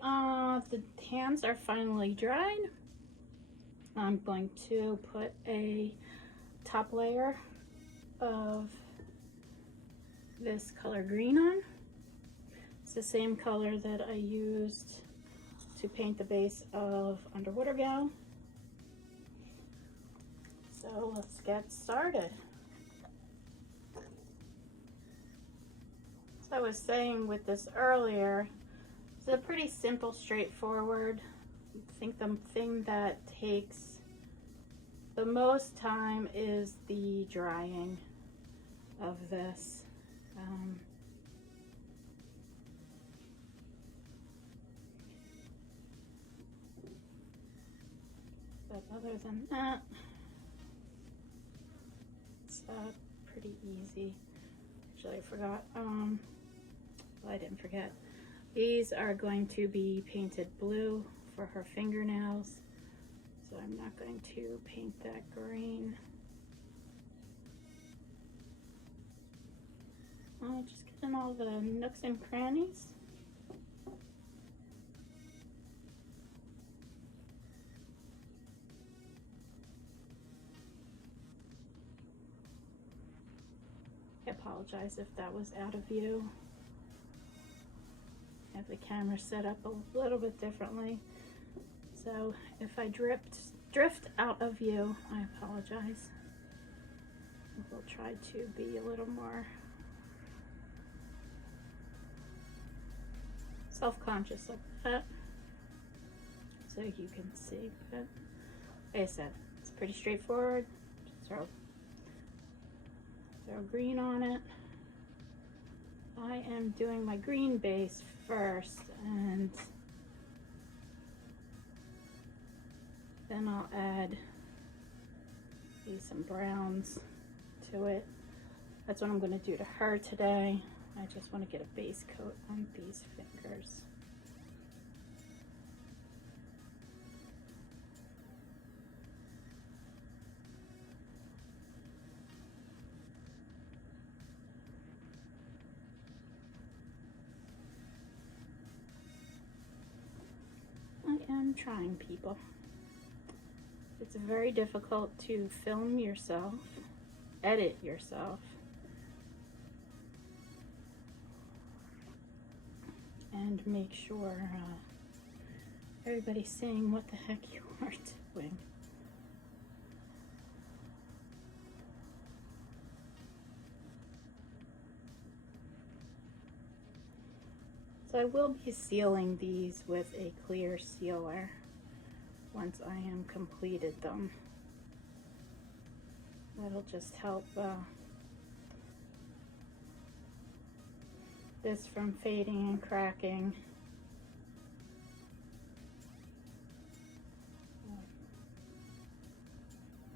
the hands are finally dried. I'm going to put a top layer of this color green on. It's the same color that I used to paint the base of Underwater Gal. So let's get started. So I was saying with this earlier, it's a pretty simple, straightforward. I think the thing that takes the most time is the drying of this. But other than that, it's pretty easy. Actually, I forgot. Well, I didn't forget. These are going to be painted blue for her fingernails, so I'm not going to paint that green. I'll just get in all the nooks and crannies. I apologize if that was out of view. I have the camera set up a little bit differently, so if I drift out of view, I apologize. We'll try to be a little more self-conscious of that so you can see. But like I said, it's pretty straightforward. Just throw green on it. I am doing my green base first, and then I'll add some browns to it. That's what I'm going to do to her today. I just want to get a base coat on these fingers. I am trying, people. It's very difficult to film yourself, edit yourself, and make sure everybody's seeing what the heck you are doing. So I will be sealing these with a clear sealer once I am completed them. That'll just help this from fading and cracking.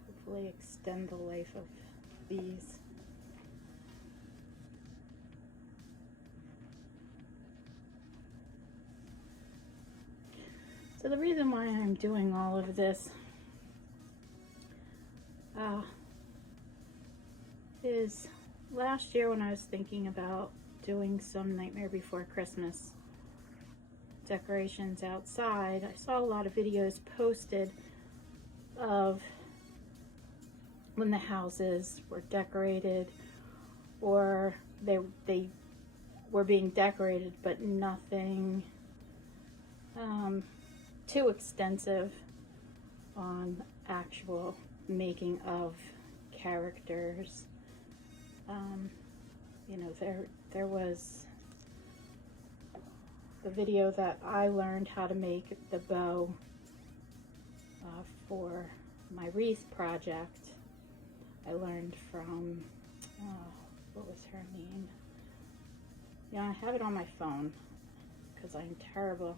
Hopefully extend the life of these. So the reason why I'm doing all of this is last year when I was thinking about doing some Nightmare Before Christmas decorations outside, I saw a lot of videos posted of when the houses were decorated, or they were being decorated, but nothing too extensive on actual making of characters. You know, there was the video that I learned how to make the bow for my wreath project. I learned from, what was her name? Yeah, I have it on my phone because I'm terrible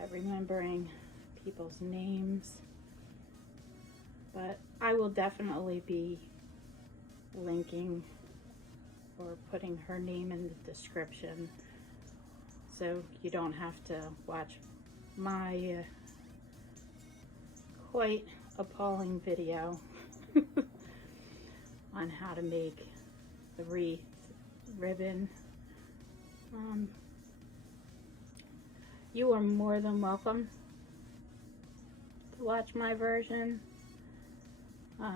at remembering people's names. But I will definitely be linking or putting her name in the description, so you don't have to watch my quite appalling video on how to make the wreath ribbon. you are more than welcome to watch my version. But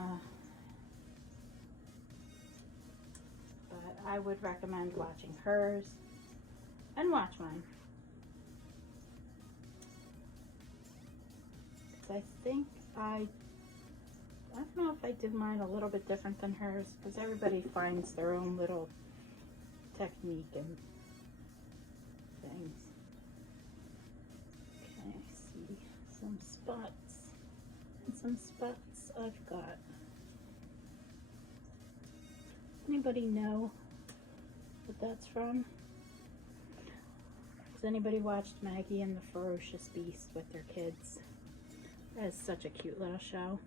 I would recommend watching hers and watch mine. I think I don't know if I did mine a little bit different than hers, because everybody finds their own little technique and things. Okay, I see some spots, and some spots I've got. Anybody know what that's from? Has anybody watched Maggie and the Ferocious Beast with their kids? That is such a cute little show.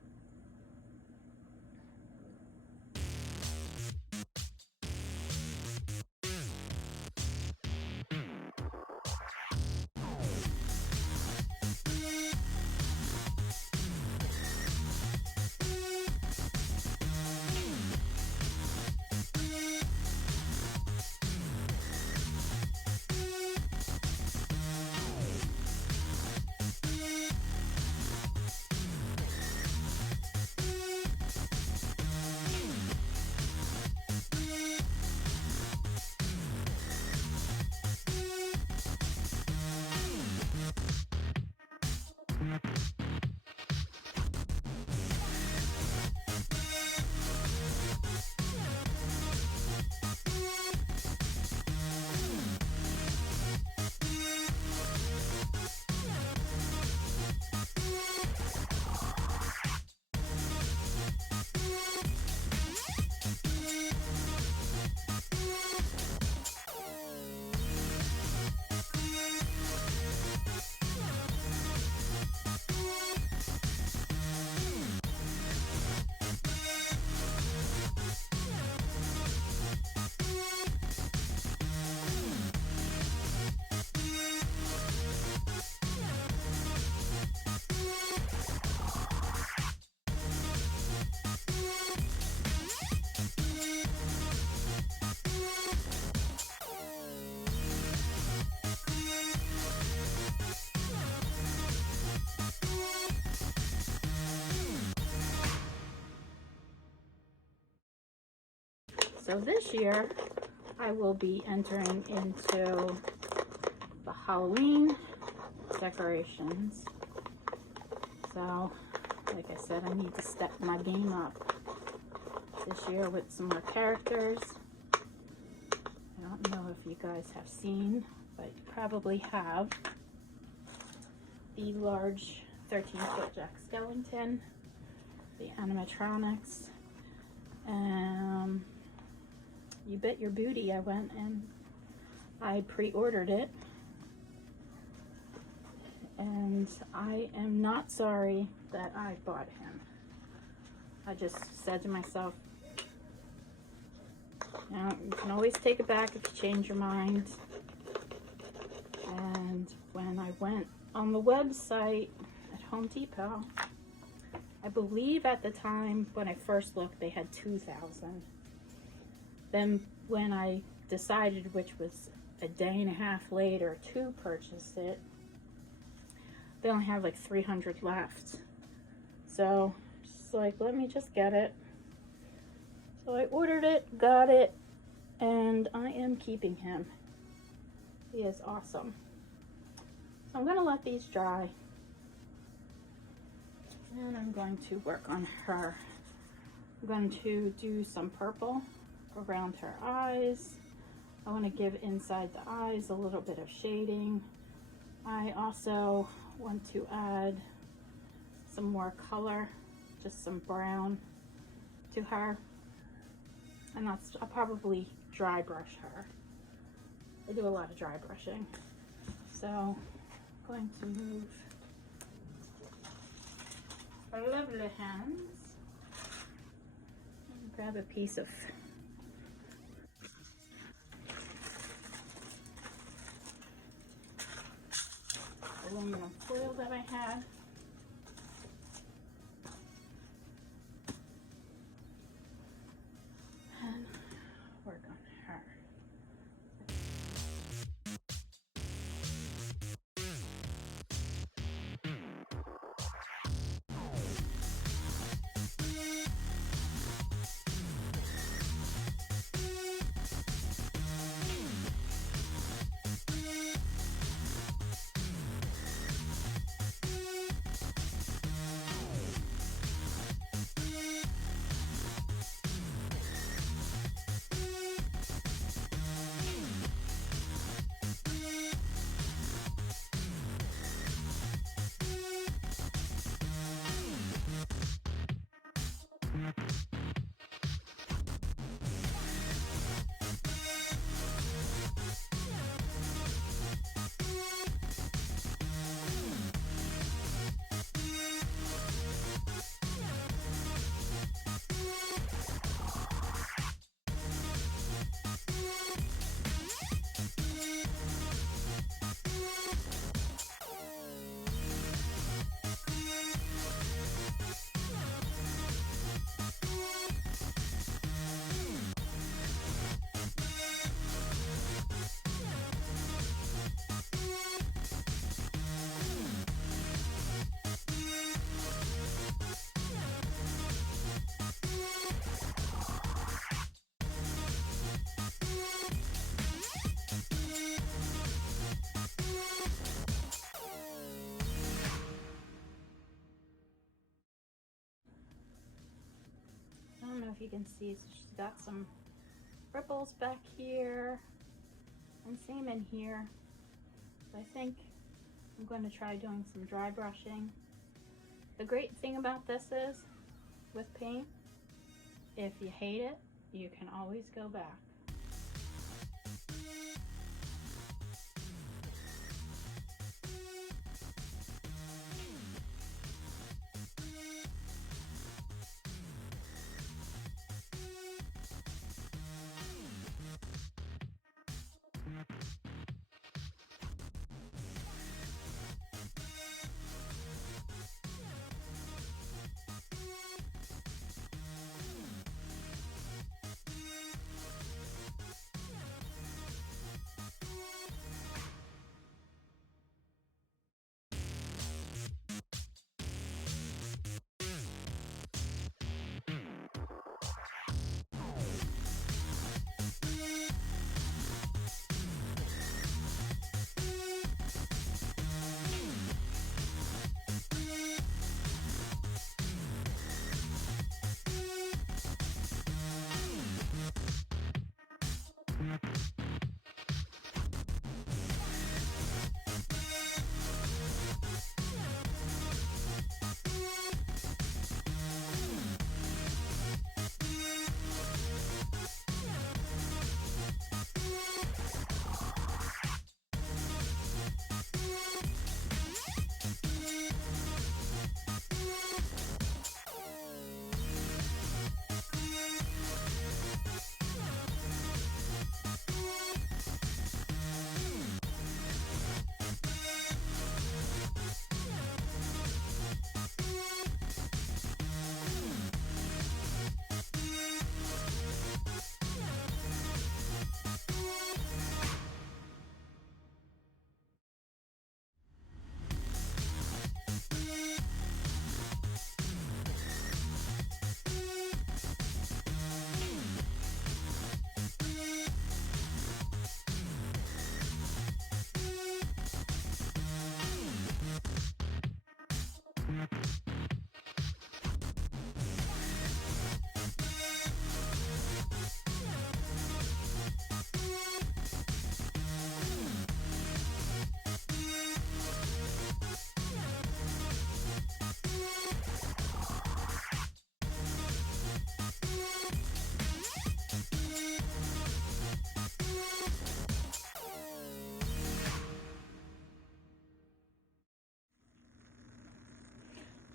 So this year, I will be entering into the Halloween decorations. So, like I said, I need to step my game up this year with some more characters. I don't know if you guys have seen, but you probably have the large 13-foot Jack Skellington, the animatronics, You Bet Your Booty. I went and I pre-ordered it, and I am not sorry that I bought him. I just said to myself, you know, you can always take it back if you change your mind. And when I went on the website at Home Depot, I believe at the time when I first looked they had 2,000. Then when I decided, which was a day and a half later, to purchase it, they only have like 300 left. So just like, let me just get it. So I ordered it, got it, and I am keeping him. He is awesome. So I'm gonna let these dry, and I'm going to work on her. I'm going to do some purple around her eyes. I want to give inside the eyes a little bit of shading. I also want to add some more color, just some brown to her. And I'll probably dry brush her. I do a lot of dry brushing. So I'm going to move her lovely hands and grab a piece of aluminum foil that I had. And work on her. know if you can see, so she's got some ripples back here and same in here. So I think I'm going to try doing some dry brushing. The great thing about this is, with paint, if you hate it, you can always go back.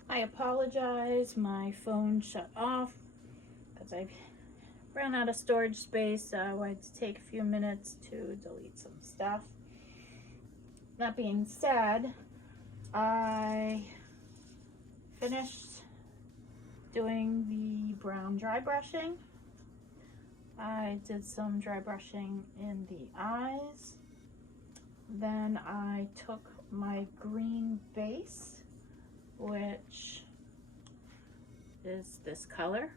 I apologize, my phone shut off because I ran out of storage space, so I wanted to take a few minutes to delete some stuff. That being said, I finished doing the brown dry brushing. I did some dry brushing in the eyes. Then I took my green base, which is this color,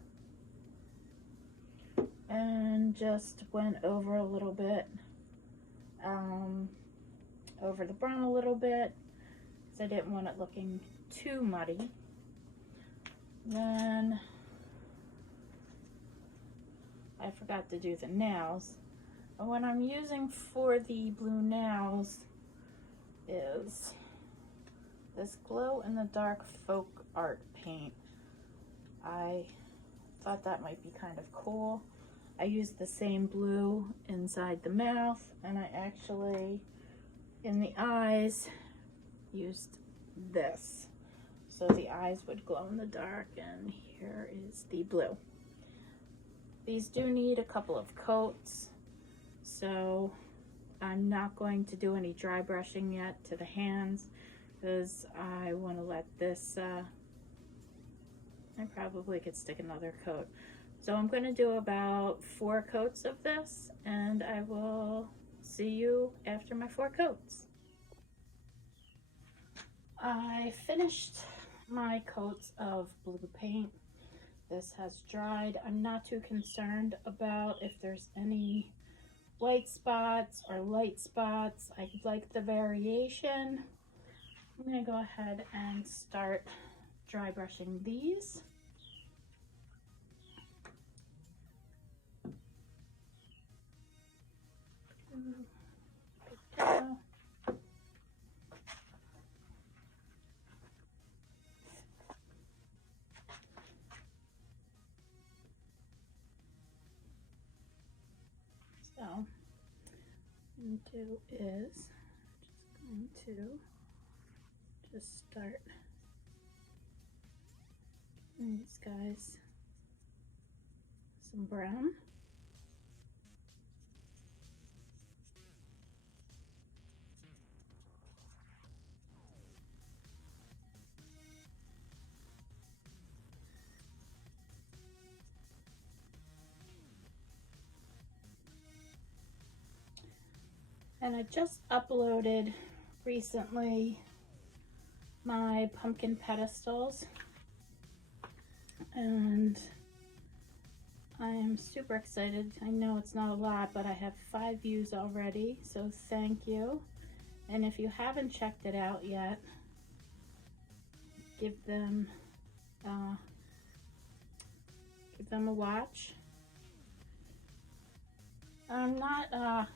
and just went over a little bit, over the brown a little bit, because I didn't want it looking too muddy. Then I forgot to do the nails. And what I'm using for the blue nails is this glow in the dark folk art paint. I thought that might be kind of cool. I used the same blue inside the mouth, and I actually, in the eyes, used this. So the eyes would glow in the dark, and here is the blue. These do need a couple of coats, so I'm not going to do any dry brushing yet to the hands, because I want to let this, I probably could stick another coat. So I'm going to do about 4 coats of this, and I will see you after my 4 coats. I finished my coats of blue paint. This has dried. I'm not too concerned about if there's any white spots or light spots. I like the variation. I'm going to go ahead and start dry brushing these. going to do is just start giving these guys some brown. And I just uploaded recently my pumpkin pedestals, and I am super excited. I know it's not a lot, but I have 5 views already, so thank you. And if you haven't checked it out yet, give them a watch. I'm not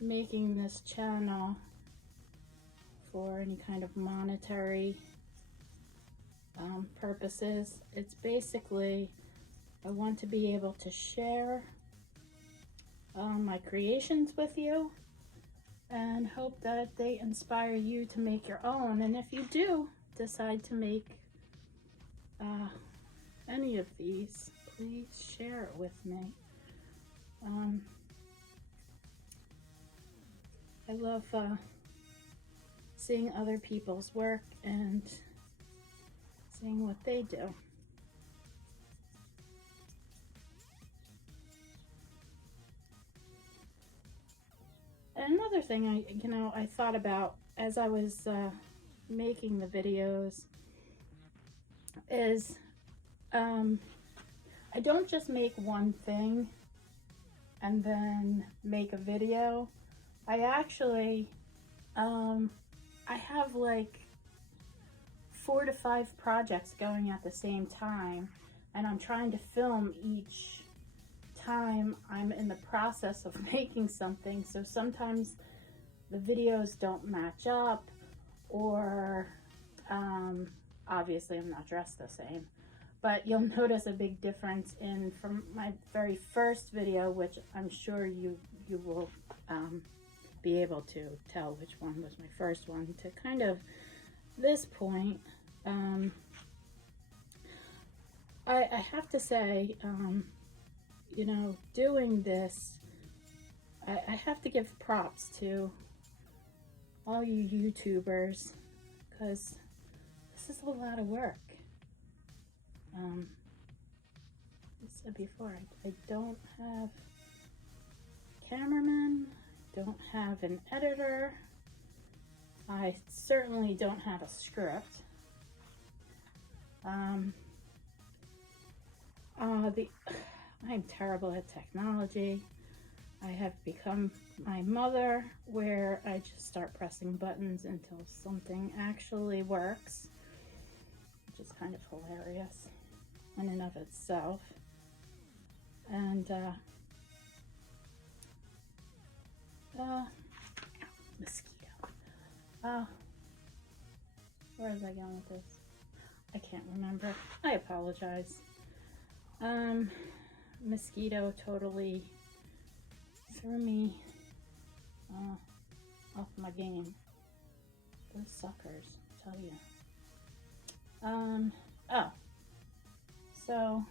making this channel for any kind of monetary purposes. It's basically, I want to be able to share my creations with you and hope that they inspire you to make your own. And if you do decide to make any of these, please share it with me. I love seeing other people's work and seeing what they do. And another thing I thought about as I was making the videos is I don't just make one thing and then make a video. I actually I have like 4 to 5 projects going at the same time, and I'm trying to film each time I'm in the process of making something. So sometimes the videos don't match up, or obviously I'm not dressed the same, but you'll notice a big difference from my very first video, which I'm sure you will be able to tell which one was my first one, to kind of this point. I have to say, you know, doing this, I have to give props to all you YouTubers, because this is a lot of work. I said before, I don't have a cameraman, don't have an editor, I certainly don't have a script. I'm terrible at technology. I have become my mother, where I just start pressing buttons until something actually works, which is kind of hilarious in and of itself. And mosquito. Where was I going with this? I can't remember. I apologize. Mosquito totally threw me off my game. Those suckers, I tell you. Oh, so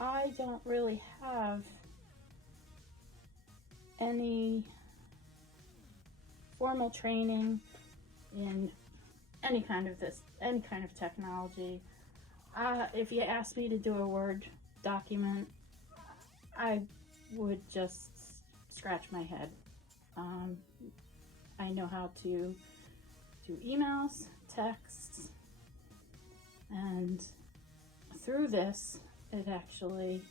I don't really have any formal training in any kind of technology. If you asked me to do a Word document, I would just scratch my head. I know how to do emails, texts, and through this, it actually,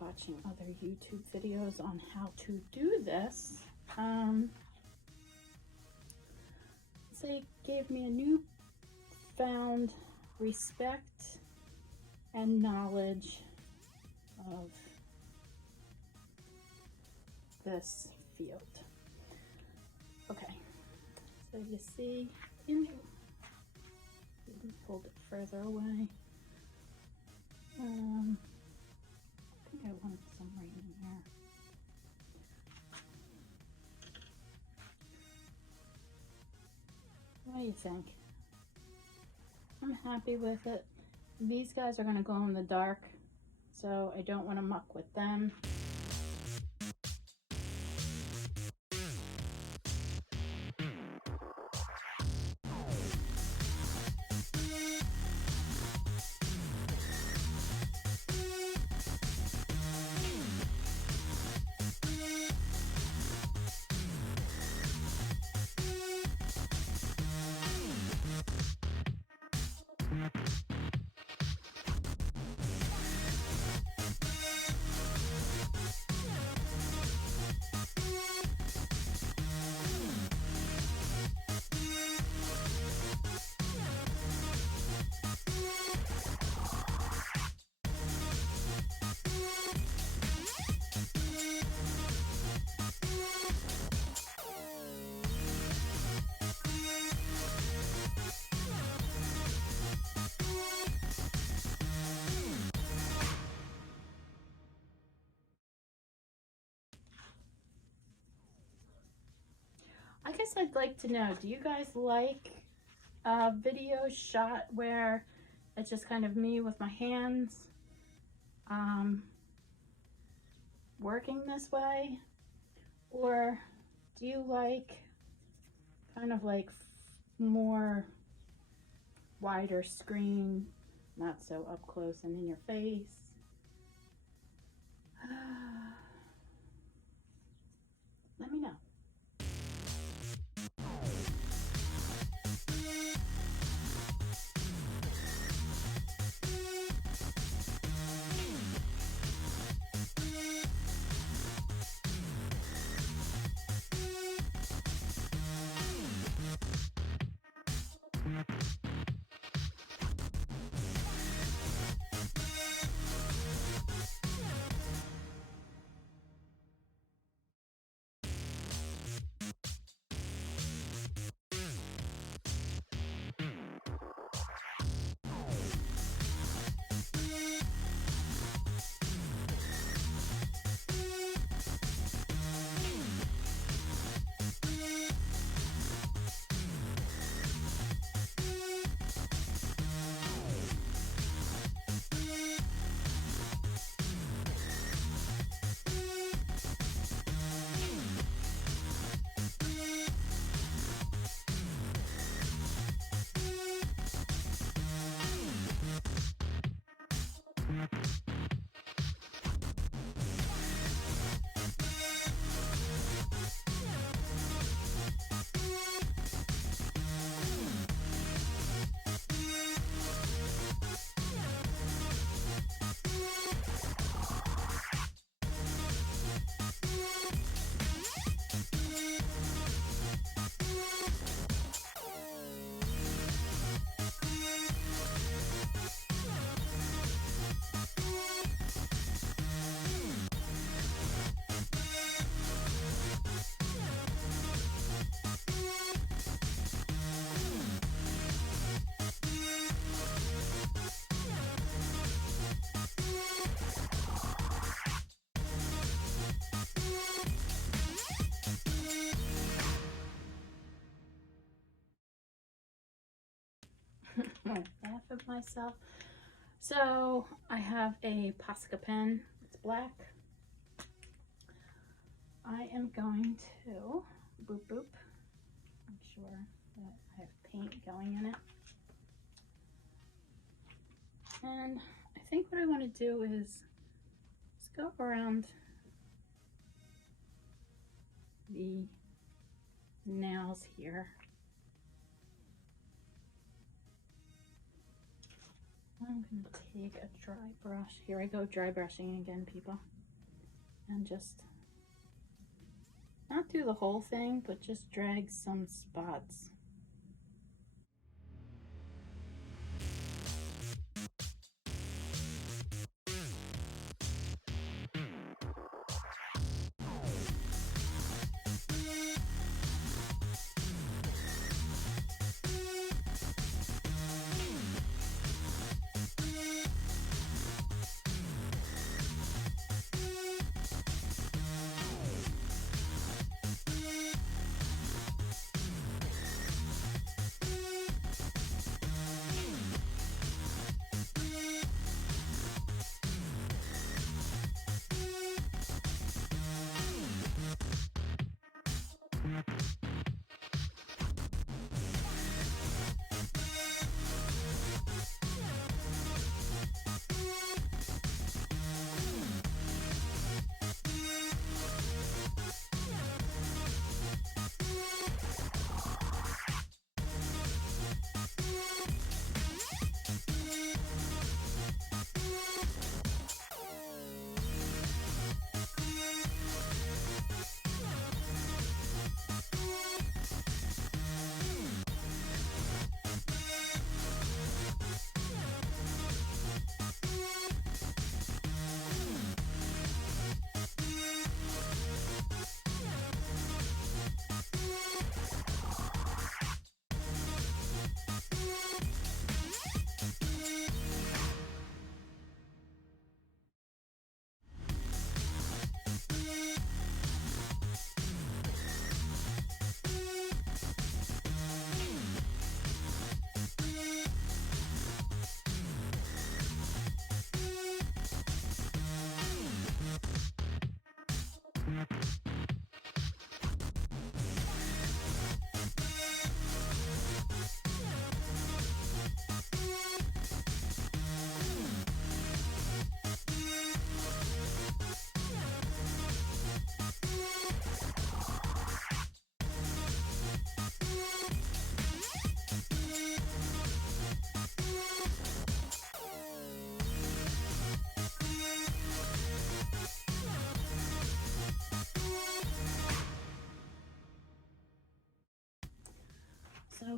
watching other YouTube videos on how to do this, they gave me a newfound respect and knowledge of this field. Okay, so you see, hold it further away. I want some right in here. What do you think? I'm happy with it. These guys are going to glow in the dark, so I don't want to muck with them. I guess I'd like to know, do you guys like a video shot where it's just kind of me with my hands working this way? Or do you like kind of like more wider screen, not so up close and in your face? Let me know. I laugh at myself. So I have a Posca pen. It's black. I am going to boop boop. Make sure that I have paint going in it. And I think what I want to do is just go around the nails here. I'm going to take a dry brush. Here I go, dry brushing again, people. And just not do the whole thing, but just drag some spots.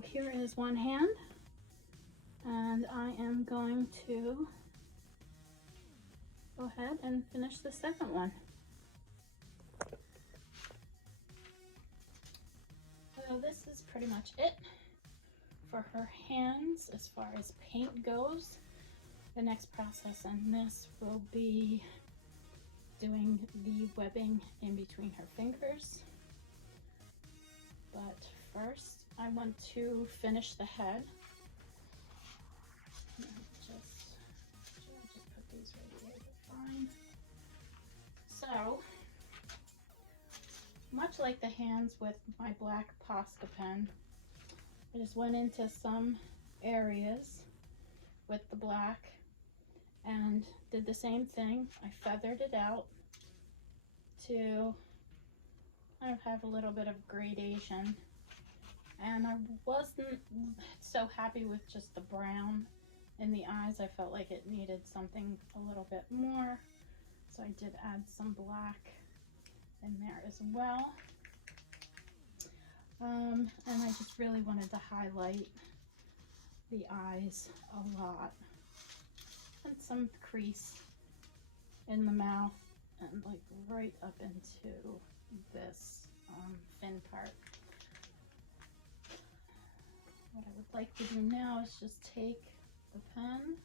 here is one hand, and I am going to go ahead and finish the second one. So this is pretty much it for her hands as far as paint goes. The next process in this will be doing the webbing in between her fingers. But first, I want to finish the head. Just put these right here, fine. So, much like the hands with my black Posca pen, I just went into some areas with the black and did the same thing. I feathered it out to kind of have a little bit of gradation, and I wasn't so happy with just the brown in the eyes. I felt like it needed something a little bit more, so I did add some black in there as well. And I just really wanted to highlight the eyes a lot, and some crease in the mouth, and like right up into this fin part. What I would like to do now is just take the pen,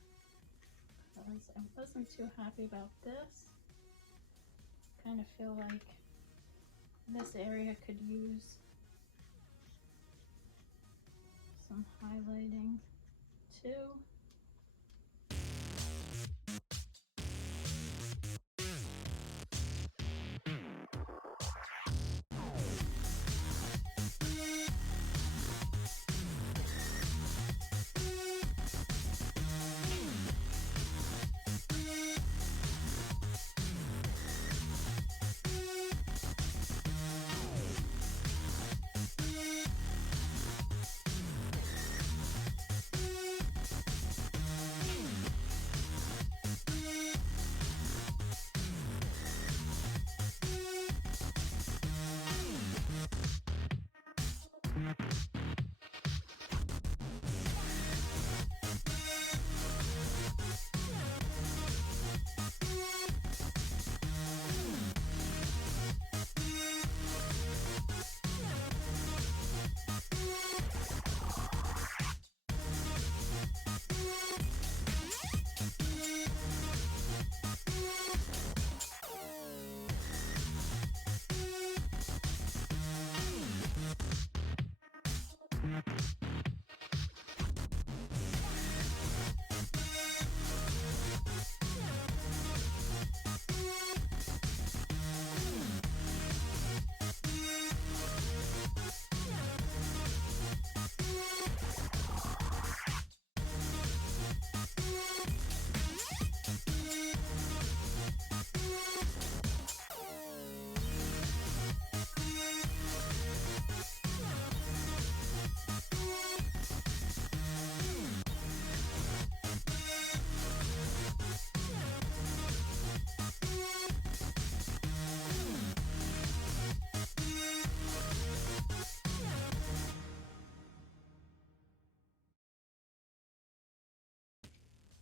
because I wasn't too happy about this. Kind of feel like this area could use some highlighting too.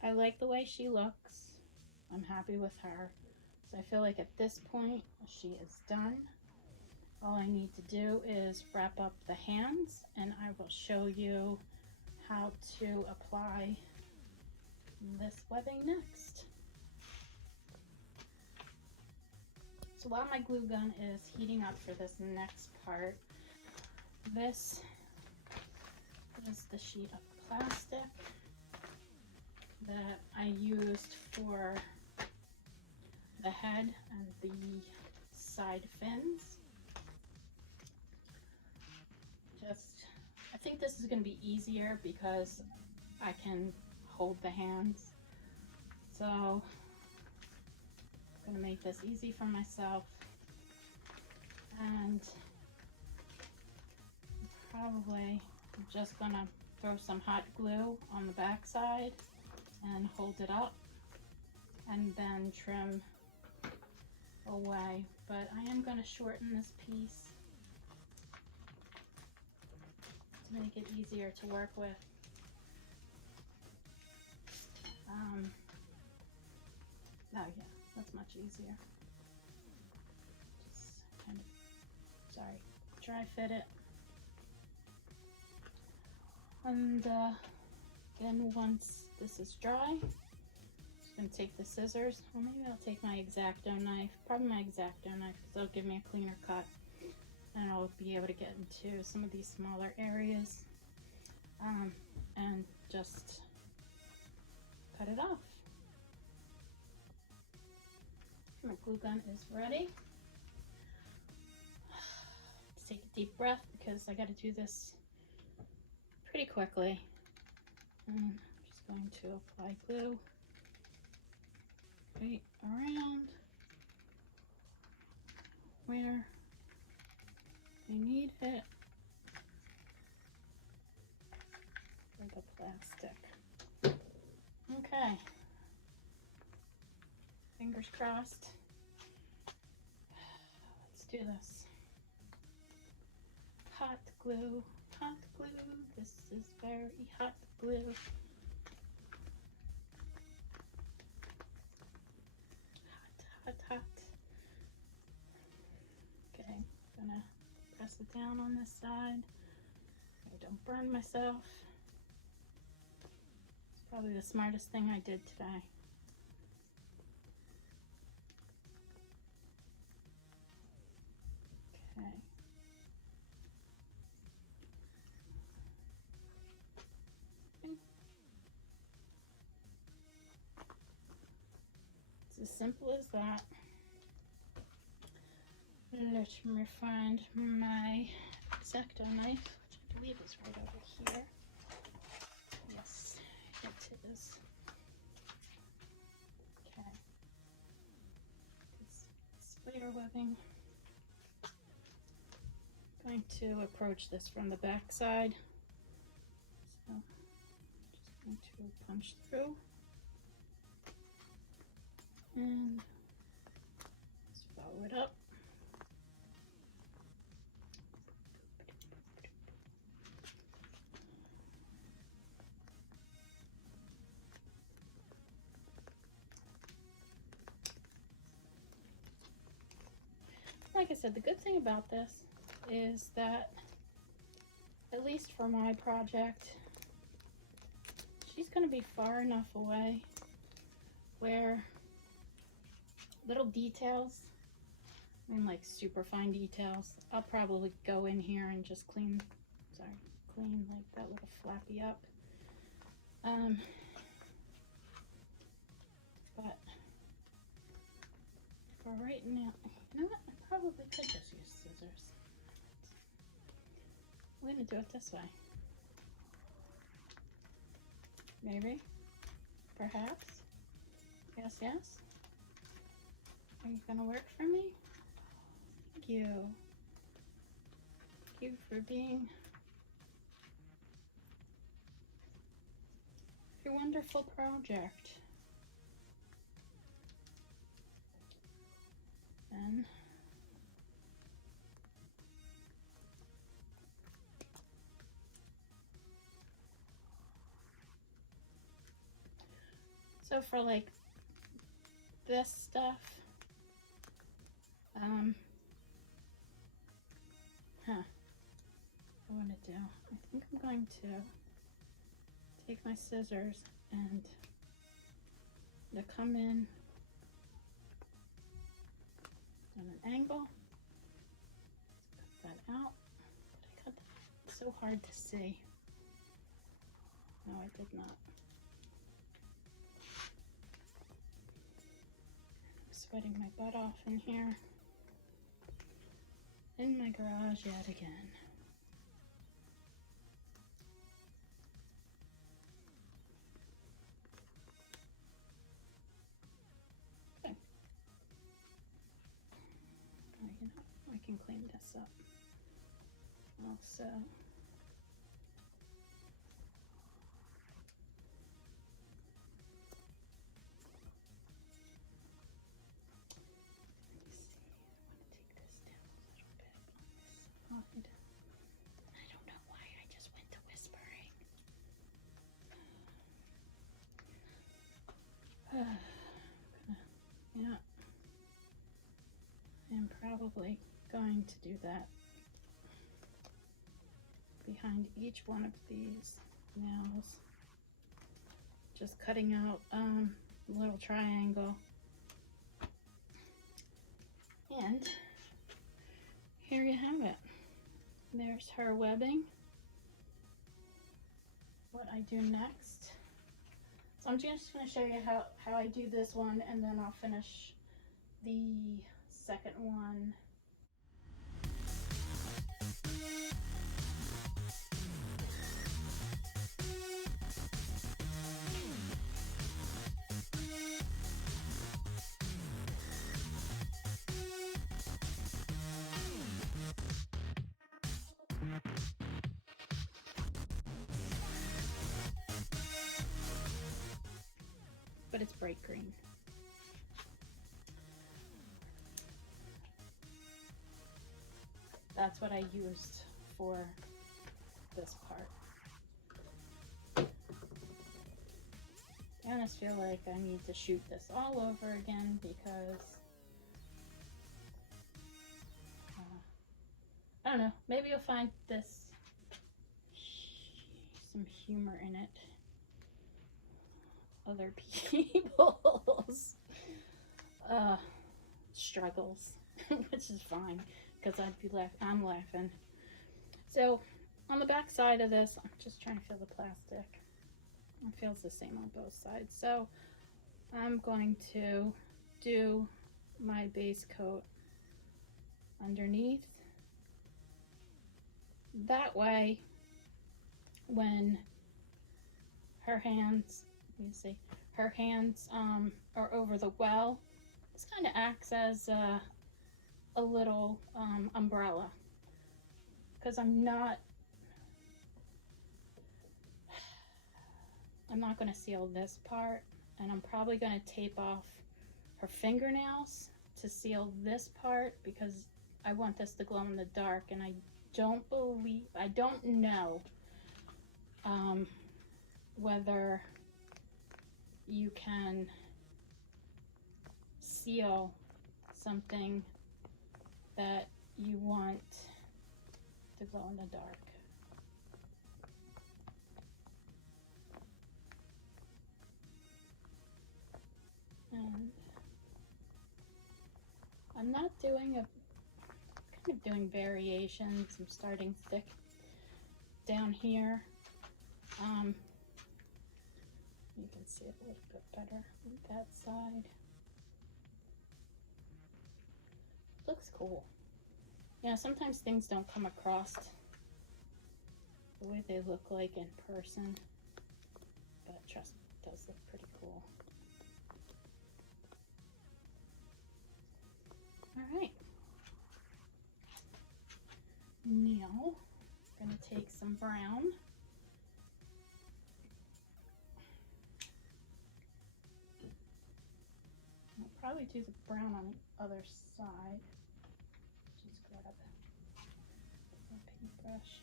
I like the way she looks. I'm happy with her. So I feel like at this point she is done. All I need to do is wrap up the hands, and I will show you how to apply this webbing next. So while my glue gun is heating up for this next part, this is the sheet of plastic that I used for the head and the side fins. I think this is going to be easier because I can hold the hands. So I'm going to make this easy for myself, and probably I'm just going to throw some hot glue on the back side and hold it up and then trim away. But I am going to shorten this piece to make it easier to work with. Oh yeah, that's much easier. Just kind of, sorry, dry fit it. And then once this is dry, I'm just gonna take the scissors, or maybe I'll take my X-Acto knife, probably my X-Acto knife, because it'll give me a cleaner cut. And I'll be able to get into some of these smaller areas and just cut it off. My glue gun is ready. Let's take a deep breath because I got to do this pretty quickly. And I'm just going to apply glue right around where I need it for the plastic. Okay. Fingers crossed. Let's do this. Hot glue, hot glue. This is very hot glue. Hot, hot, hot. Okay, gonna press it down on this side so I don't burn myself. It's probably the smartest thing I did today. Okay. It's as simple as that. Let me find my X-Acto knife, which I believe is right over here. Yes, it is. Okay. It's spider webbing. I'm going to approach this from the back side. So I'm just going to punch through and just follow it up. Like I said, the good thing about this is that, at least for my project, she's going to be far enough away where little details, I mean like super fine details, I'll probably go in here and just clean like that little flappy up. But for right now, you know what? I probably could just use scissors. We're gonna do it this way. Maybe, perhaps, yes, yes. Are you gonna work for me? Thank you. Thank you for being a wonderful project. Then so for like this stuff, what I want to do, I think I'm going to take my scissors and to come in on an angle. Let's cut that out. Did I cut that? It's so hard to see. No, I did not. I'm sweating my butt off in here. In my garage yet again. Okay. Oh, you know, I can clean this up. Also, I don't know why I just went Yeah, I'm probably going to do that behind each one of these nails. Just cutting out a little triangle. And here you have it. There's her webbing. What I do next. So I'm just going to show you how I do this one, and then I'll finish the second one. But it's bright green. That's what I used for this part. I almost feel like I need to shoot this all over again because I don't know, maybe you'll find this some humor in it. Other people's struggles, which is fine because I'm laughing. So on the back side of this, I'm just trying to feel the plastic. It feels the same on both sides. So I'm going to do my base coat underneath. That way, when her hands, her hands are over the well, this kind of acts as a little umbrella, because I'm not going to seal this part, and I'm probably going to tape off her fingernails to seal this part because I want this to glow in the dark, and I don't know whether you can seal something that you want to glow in the dark. And I'm not doing kind of doing variations. I'm starting thick down here. You can see it a little bit better on that side. Looks cool. Yeah, sometimes things don't come across the way they look like in person, but trust me, it does look pretty cool. All right. Now, I'm going to take some brown. I'll probably do the brown on the other side. Just grab a paintbrush.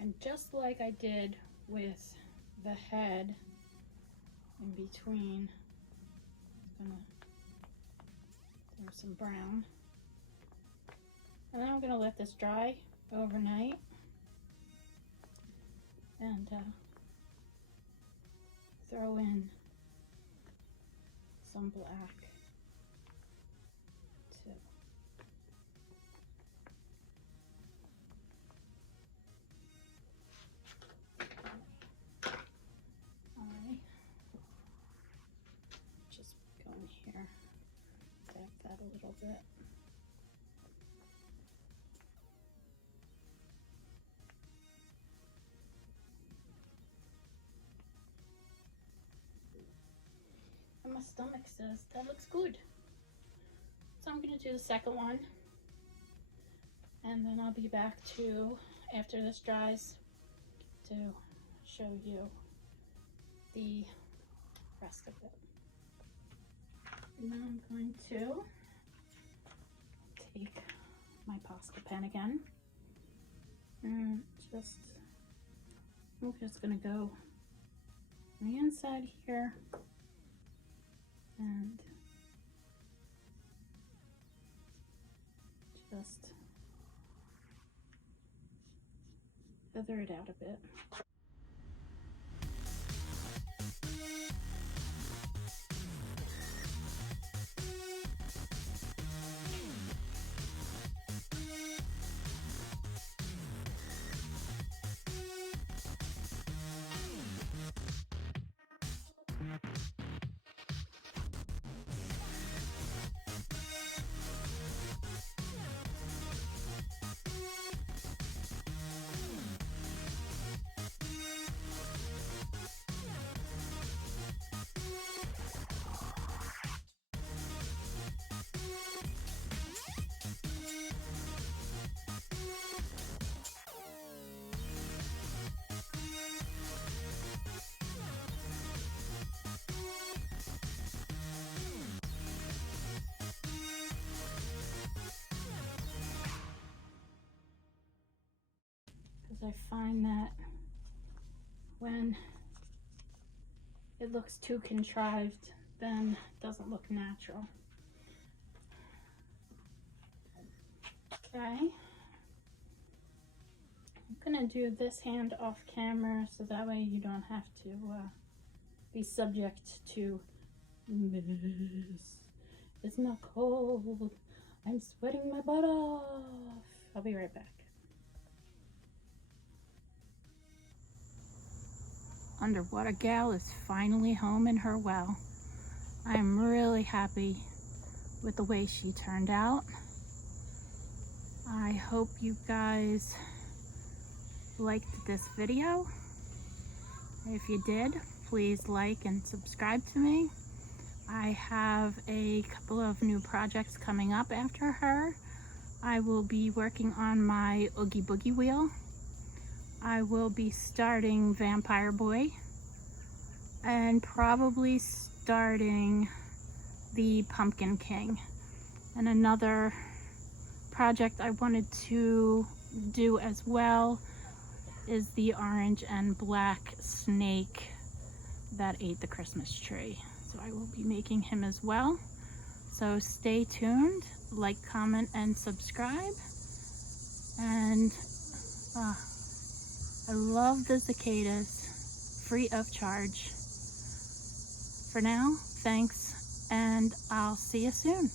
And just like I did with the head in between, I'm gonna throw some brown. And then I'm gonna let this dry overnight. And throw in some black too. Alright, just go in here, dab that a little bit. My stomach says that looks good. So I'm going to do the second one, and then I'll be back to, after this dries, to show you the rest of it. And now I'm going to take my Posca pen again, And I'm just gonna go on the inside here and just feather it out a bit. Because I find that when it looks too contrived, then it doesn't look natural. Okay. I'm gonna do this hand off camera so that way you don't have to be subject to this. It's not cold. I'm sweating my butt off. I'll be right back. Underwater gal is finally home in her well. I'm really happy with the way she turned out. I hope you guys liked this video. If you did, please like and subscribe to me. I have a couple of new projects coming up after her. I will be working on my Oogie Boogie wheel. I will be starting Vampire Boy and probably starting the Pumpkin King. And another project I wanted to do as well is the orange and black snake that ate the Christmas tree. So I will be making him as well. So stay tuned, like, comment, and subscribe. And I love the cicadas, free of charge. For now, thanks, and I'll see you soon.